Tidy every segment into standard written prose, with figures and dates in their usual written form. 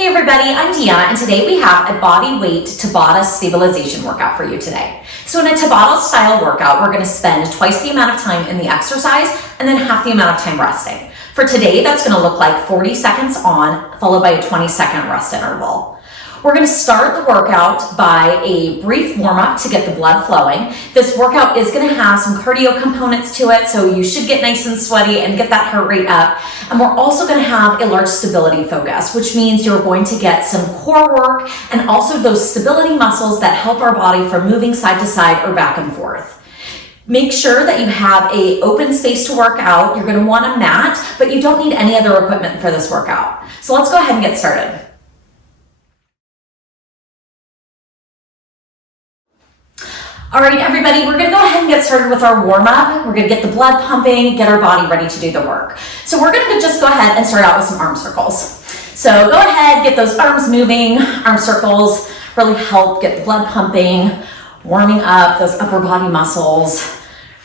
Hey everybody, I'm Deanna, and today we have a Bodyweight Tabata stabilization workout for you today. So in a Tabata style workout, we're going to spend twice the amount of time in the exercise and then half the amount of time resting. For today, that's going to look like 40 seconds on, followed by a 20-second rest interval. We're going to start the workout by a brief warm-up to get the blood flowing. This workout is going to have some cardio components to it, so you should get nice and sweaty and get that heart rate up. And we're also going to have a large stability focus, which means you're going to get some core work and also those stability muscles that help our body from moving side to side or back and forth. Make sure that you have an open space to work out. You're going to want a mat, but you don't need any other equipment for this workout. So let's go ahead and get started. All right, everybody, we're gonna go ahead and get started with our warm-up. We're gonna get the blood pumping, get our body ready to do the work. So we're gonna just go ahead and start out with some arm circles. So go ahead, get those arms moving. Arm circles really help get the blood pumping, warming up those upper body muscles,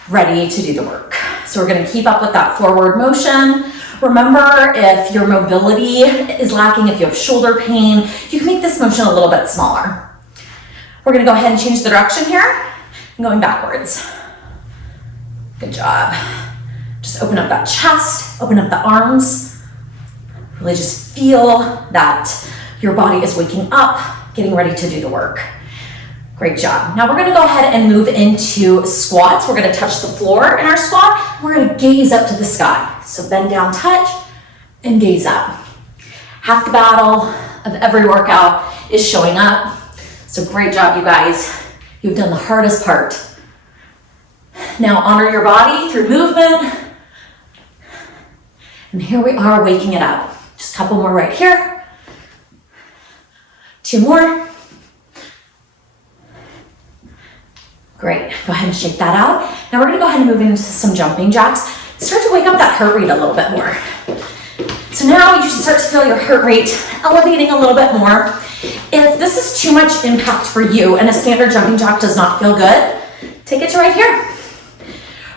ready to do the work. So we're gonna keep up with that forward motion. Remember, if your mobility is lacking, if you have shoulder pain, you can make this motion a little bit smaller. We're gonna go ahead and change the direction here. And going backwards. Good job. Just open up that chest, open up the arms. Really just feel that your body is waking up, getting ready to do the work. Great job. Now we're gonna go ahead and move into squats. We're gonna touch the floor in our squat. We're gonna gaze up to the sky. So bend down, touch, and gaze up. Half the battle of every workout is showing up. So great job, you guys. You've done the hardest part. Now honor your body through movement. And here we are waking it up. Just a couple more right here. 2 more. Great, go ahead and shake that out. Now we're gonna go ahead and move into some jumping jacks. Start to wake up that heart rate a little bit more. So now you should start to feel your heart rate elevating a little bit more. If this is too much impact for you and a standard jumping jack does not feel good, take it to right here.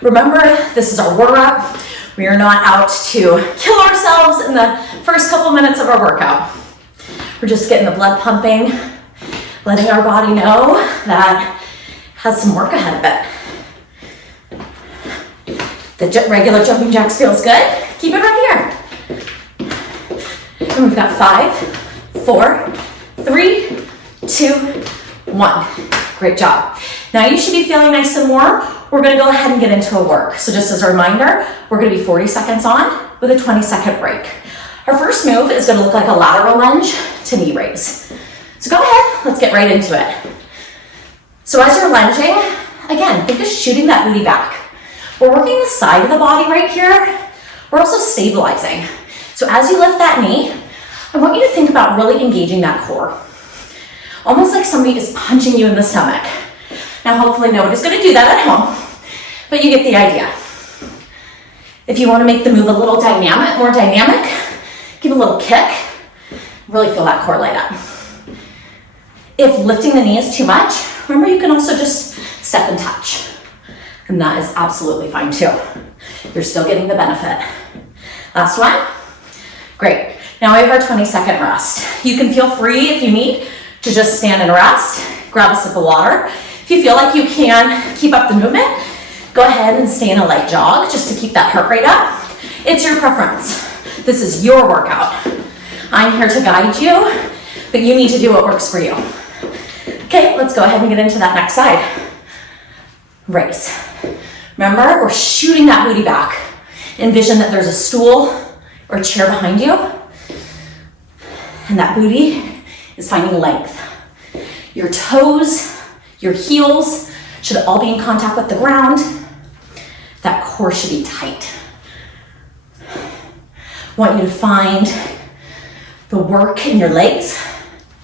Remember, this is our warm-up. We are not out to kill ourselves in the first couple minutes of our workout. We're just getting the blood pumping, letting our body know that it has some work ahead of it. The regular jumping jacks feels good. Keep it right here. And we've got 5, 4, 3, 2, 1. Great job. Now you should be feeling nice and warm. We're gonna go ahead and get into a work. So just as a reminder, we're gonna be 40 seconds on with a 20-second break. Our first move is gonna look like a lateral lunge to knee raise. So go ahead, let's get right into it. So as you're lunging, again, think of shooting that booty back. We're working the side of the body right here. We're also stabilizing. So as you lift that knee, I want you to think about really engaging that core. Almost like somebody is punching you in the stomach. Now, hopefully nobody's gonna do that at home, but you get the idea. If you wanna make the move a little more dynamic, give a little kick, really feel that core light up. If lifting the knee is too much, remember you can also just step and touch, and that is absolutely fine too. You're still getting the benefit. Last one, great. Now we have our 20-second rest. You can feel free if you need to just stand and rest, grab a sip of water. If you feel like you can keep up the movement, go ahead and stay in a light jog just to keep that heart rate up. It's your preference. This is your workout. I'm here to guide you, but you need to do what works for you. Okay, let's go ahead and get into that next side. Raise. Remember, we're shooting that booty back. Envision that there's a stool or a chair behind you, and that booty is finding length. Your toes, your heels should all be in contact with the ground. That core should be tight. I want you to find the work in your legs.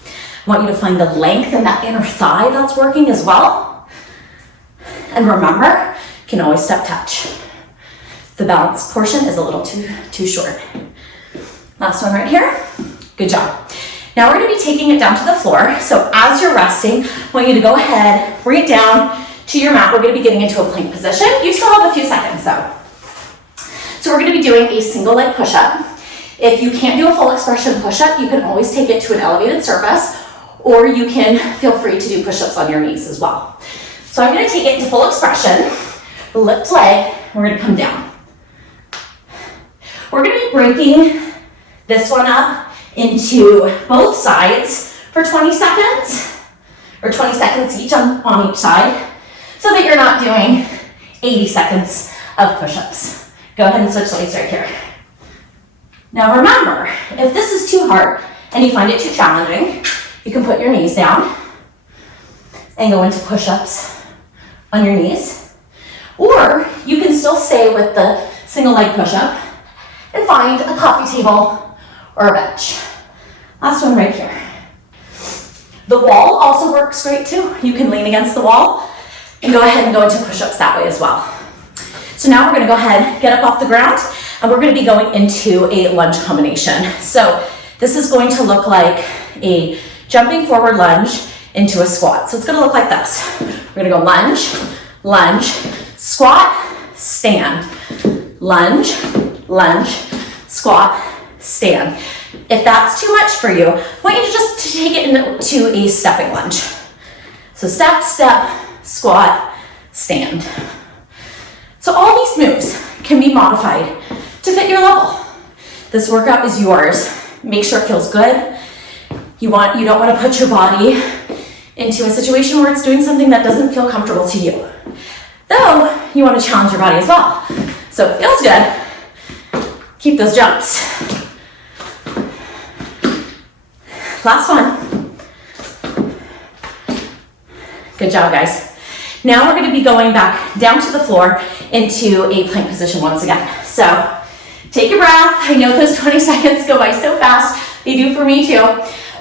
I want you to find the length in that inner thigh that's working as well. And remember, you can always step touch. The balance portion is a little too short. Last one right here. Good job. Now we're gonna be taking it down to the floor. So as you're resting, I want you to go ahead, bring it down to your mat. We're gonna be getting into a plank position. You still have a few seconds though. So we're gonna be doing a single leg push-up. If you can't do a full expression push-up, you can always take it to an elevated surface, or you can feel free to do push-ups on your knees as well. So I'm gonna take it to full expression, lift leg, we're gonna come down. We're gonna be breaking this one up into both sides for 20 seconds, or 20 seconds each on each side, so that you're not doing 80 seconds of push-ups. Go ahead and switch legs right here. Now remember, if this is too hard and you find it too challenging, you can put your knees down and go into push-ups on your knees. Or you can still stay with the single leg push-up and find a coffee table or a bench. Last one right here. The wall also works great too. You can lean against the wall and go ahead and go into push-ups that way as well. So now we're gonna go ahead, get up off the ground, and we're gonna be going into a lunge combination. So this is going to look like a jumping forward lunge into a squat. So it's gonna look like this. We're gonna go lunge, lunge, squat, stand, lunge, lunge, squat, stand. If that's too much for you, I want you to just take it into a stepping lunge. So step, step, squat, stand. So all these moves can be modified to fit your level. This workout is yours. Make sure it feels good. You don't want to put your body into a situation where it's doing something that doesn't feel comfortable to you. Though, you want to challenge your body as well. So it feels good. Keep those jumps. Last one. Good job, guys. Now we're going to be going back down to the floor into a plank position once again. So take your breath. I know those 20 seconds go by so fast. They do for me too.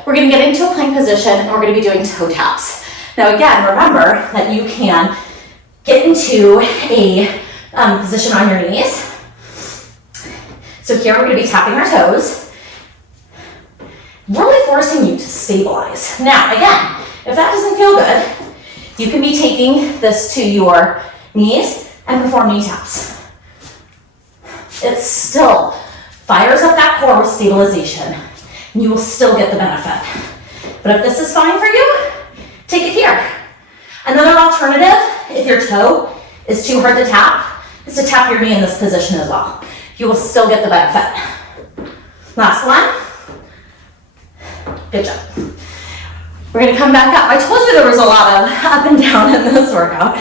We're going to get into a plank position and we're going to be doing toe taps. Now again, remember that you can get into a position on your knees. So here we're going to be tapping our toes, really forcing you to stabilize. Now again, if that doesn't feel good, you can be taking this to your knees and perform knee taps. It still fires up that core with stabilization, and you will still get the benefit. But if this is fine for you, take it here. Another alternative, if your toe is too hard to tap, is to tap your knee in this position as well. You will still get the benefit. Last one. Good job. We're gonna come back up. I told you there was a lot of up and down in this workout.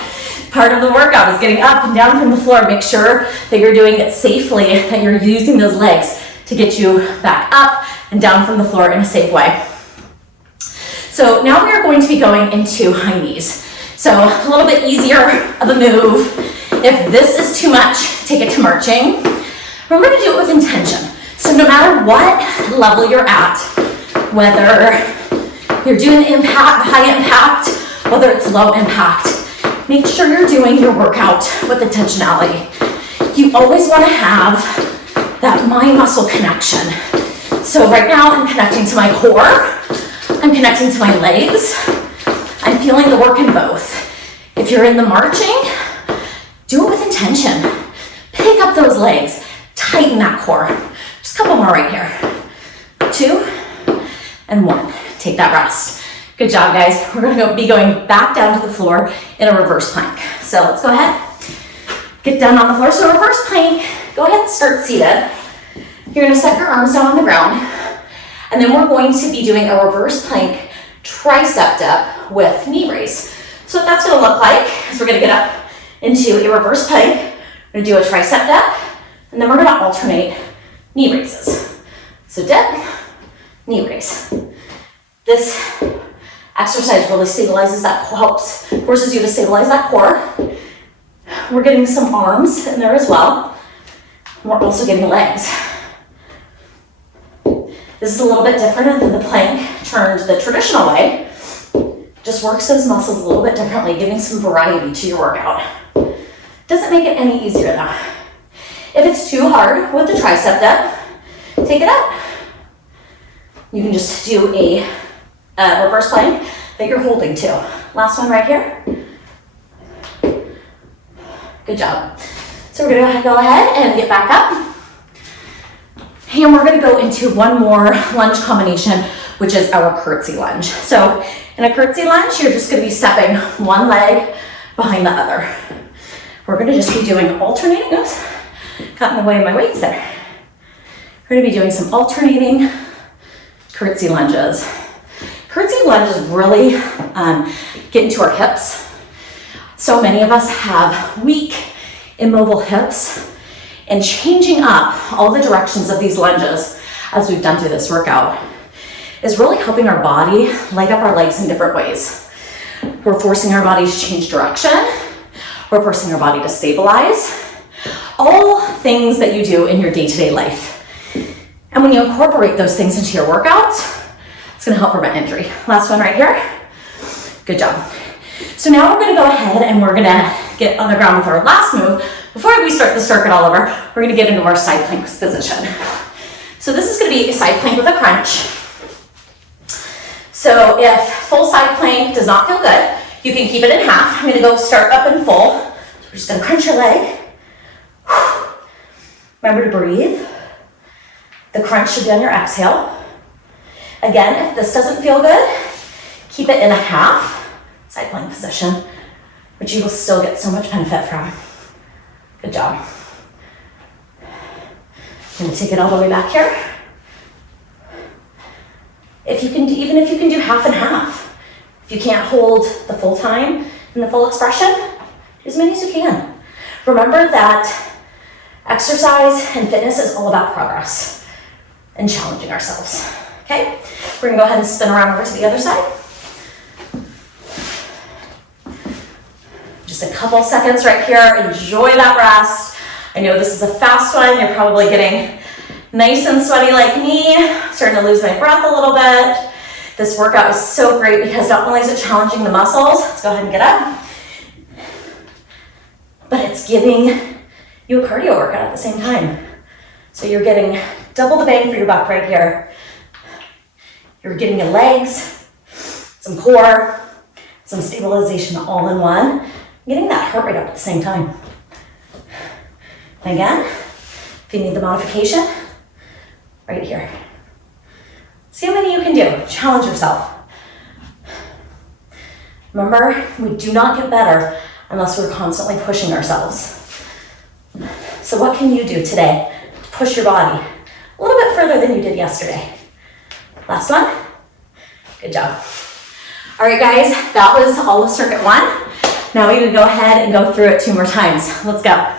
Part of the workout is getting up and down from the floor. Make sure that you're doing it safely, that you're using those legs to get you back up and down from the floor in a safe way. So now we are going to be going into high knees. So a little bit easier of a move. If this is too much, take it to marching. Remember to do it with intention. So no matter what level you're at, whether you're doing impact, high impact, whether it's low impact, make sure you're doing your workout with intentionality. You always want to have that mind-muscle connection. So right now I'm connecting to my core, I'm connecting to my legs, I'm feeling the work in both. If you're in the marching, do it with intention. Pick up those legs, tighten that core. Just a couple more right here. 2 and 1. Take that rest. Good job, guys. We're gonna be going back down to the floor in a reverse plank. So let's go ahead, get down on the floor. So reverse plank, go ahead and start seated. You're gonna set your arms down on the ground, and then we're going to be doing a reverse plank tricep dip with knee raise. So what that's gonna look like is we're gonna get up into a reverse plank, we're gonna do a tricep dip, and then we're gonna alternate knee raises. So dip, knee raise. This exercise really stabilizes that, forces you to stabilize that core. We're getting some arms in there as well. We're also getting legs. This is a little bit different than the plank turned the traditional way. Just works those muscles a little bit differently, giving some variety to your workout. Doesn't make it any easier though. If it's too hard with the tricep dip, take it out. You can just do a reverse plank that you're holding to. Last one right here. Good job. So we're gonna go ahead and get back up. And we're gonna go into one more lunge combination, which is our curtsy lunge. So in a curtsy lunge, you're just gonna be stepping one leg behind the other. We're gonna just be doing alternating, oops, got in the way of my weights there. We're gonna be doing some alternating curtsy lunges. Curtsy lunges really get into our hips. So many of us have weak, immobile hips, and changing up all the directions of these lunges as we've done through this workout is really helping our body light up our legs in different ways. We're forcing our body to change direction. We're forcing our body to stabilize. All things that you do in your day-to-day life. And when you incorporate those things into your workouts, it's gonna help prevent injury. Last one right here. Good job. So now we're gonna go ahead and we're gonna get on the ground with our last move. Before we start the circuit all over, we're gonna get into our side plank position. So this is gonna be a side plank with a crunch. So if full side plank does not feel good, you can keep it in half. I'm gonna go start up in full. So we're just gonna crunch your leg. Remember to breathe. The crunch should be on your exhale. Again, if this doesn't feel good, keep it in a half side plank position, which you will still get so much benefit from. Good job. I'm gonna take it all the way back here. Even if you can do half and half. If you can't hold the full time and the full expression, do as many as you can. Remember that exercise and fitness is all about progress and challenging ourselves. Okay, we're gonna go ahead and spin around over to the other side. Just a couple seconds right here, enjoy that rest. I know this is a fast one, you're probably getting nice and sweaty like me, starting to lose my breath a little bit. This workout is so great because not only is it challenging the muscles, let's go ahead and get up, but it's giving you a cardio workout at the same time. So you're getting double the bang for your buck right here. You're getting your legs, some core, some stabilization all in one, getting that heart rate up at the same time. And again, if you need the modification, right here. See how many you can do. Challenge yourself. Remember, we do not get better unless we're constantly pushing ourselves. So what can you do today to push your body a little bit further than you did yesterday? Last one. Good job. All right, guys, that was all of circuit one. Now we're gonna go ahead and go through it 2 more times. Let's go.